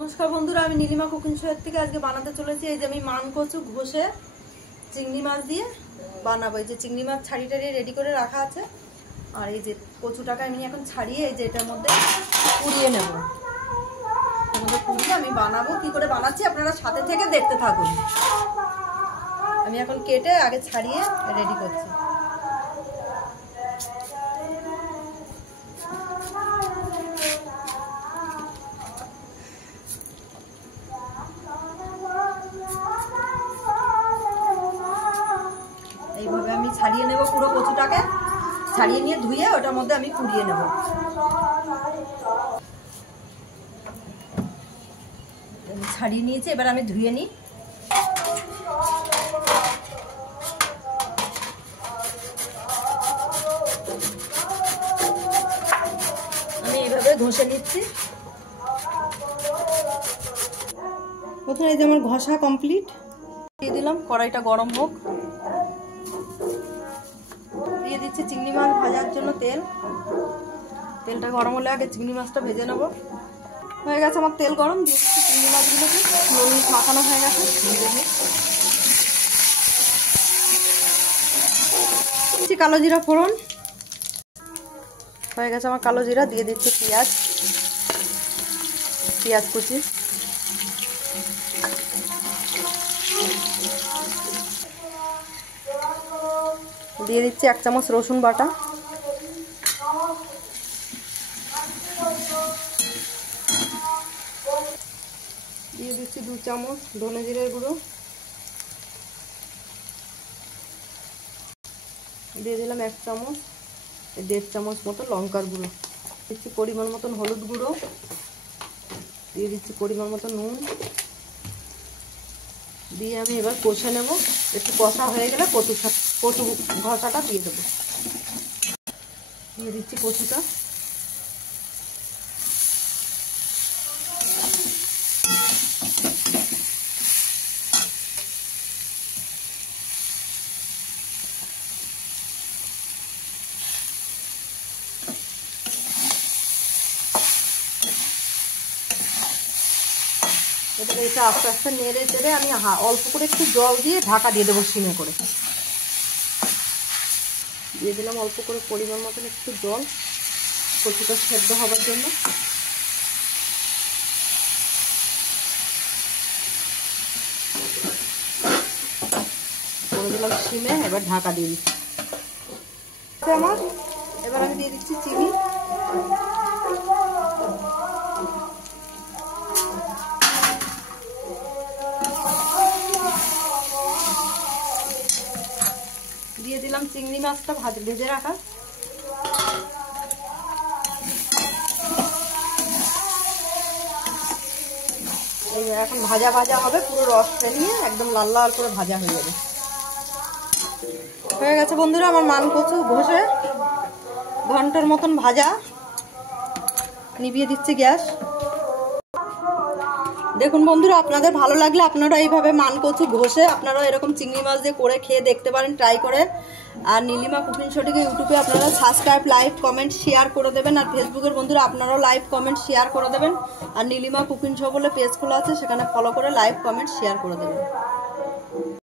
নমস্কার বন্ধুরা, আমি নীলিমা কুকিং শোয়ের থেকে আজকে বানাতে চলেছি। এই যে আমি মান কচু ঘষে চিংড়ি মাছ দিয়ে বানাবো। এই যে চিংড়ি মাছ ছাড়িয়ে টাড়িয়ে রেডি করে রাখা আছে, আর এই যে কচুটাকে আমি এখন ছাড়িয়ে এই যে এটার মধ্যে পুড়িয়ে নেব। এর মধ্যে পুড়িয়ে আমি বানাবো। কি করে বানাচ্ছি আপনারা সাথে থেকে দেখতে থাকুন। আমি এখন কেটে আগে ছাড়িয়ে রেডি করছি। এইভাবে আমি ছাড়িয়ে নেব, পুরো কচুটাকে ছাড়িয়ে নিয়ে ধুয়ে ওটার মধ্যে আমি পুড়িয়ে নেব। ছাড়িয়ে নিয়েছি, এবার আমি ধুয়ে নিই। আমি এইভাবে ঘষে নিচ্ছি। প্রথমে এই যে আমার ঘষা কমপ্লিট। দিয়ে দিলাম, কড়াইটা গরম হোক। দিয়ে দিচ্ছি চিংড়ি মাছ ভাজার জন্য তেল। তেলটা গরম হলে আগে চিংড়ি মাছটা ভেজে নেব। হয়ে গেছে আমার তেল গরম। দিয়ে দিচ্ছি চিংড়ি মাছগুলোকে, নুন মাখানো হয়ে গেছে। দিচ্ছি কালো জিরা ফোড়ন। হয়ে গেছে আমার কালো জিরা। দিয়ে দিচ্ছি পেঁয়াজ, পেঁয়াজ কুচি। দিয়ে দিচ্ছি 1 চামচ রসুন বাটা। দিয়ে দিচ্ছি 2 চামচ ধনে জিরের গুঁড়ো। দিয়ে দিলাম 1 চামচ 1.5 চামচ মতো লঙ্কার গুঁড়ো। দিচ্ছি পরিমাণ মতন হলুদ গুঁড়ো। দিয়ে দিচ্ছি পরিমাণ মতো নুন। দিয়ে আমি এবার কষে নেব। একটু কষা হয়ে গেলে কচু ঘষাটা দিয়ে দেবো। দিয়ে দিচ্ছি কচুটা। এবারে এটা আস্তে আস্তে নেড়ে চেড়ে আমি অল্প করে একটু জল দিয়ে ঢাকা দিয়ে দেবো সিমে করে। দিয়ে দিলাম অল্প করে পরিমাণ মতন একটু জল, কচুটা সেদ্ধ হবার জন্য। করে দিলাম সিমে। এবার ঢাকা দিয়ে দিচ্ছি আমার। এবার আমি দিয়ে দিচ্ছি চিনি। দিয়ে দিলাম চিংড়ি মাছটা ভেজে রাখা। এখন ভাজা ভাজা হবে, পুরো রস ফেলিয়ে একদম লাল লাল করে ভাজা হয়ে যাবে। হয়ে গেছে বন্ধুরা আমার মান কচু ঘষে ঘন্টার মতন ভাজা। নিভিয়ে দিচ্ছি গ্যাস। দেখুন বন্ধুরা, আপনাদের ভালো লাগলে আপনারা এইভাবে মান কচু ঘষে আপনারা এরকম চিংড়ি মাছ দিয়ে করে খেয়ে দেখতে পারেন, ট্রাই করে। আর নীলিমা কুকিং শোটিকে ইউটিউবে আপনারা সাবস্ক্রাইব, লাইক, কমেন্ট, শেয়ার করে দেবেন। আর ফেসবুকের বন্ধুরা আপনারাও লাইক, কমেন্ট, শেয়ার করে দেবেন। আর নীলিমা কুকিং শো বলে পেজ খোলা আছে, সেখানে ফলো করে লাইক, কমেন্ট, শেয়ার করে দেবেন।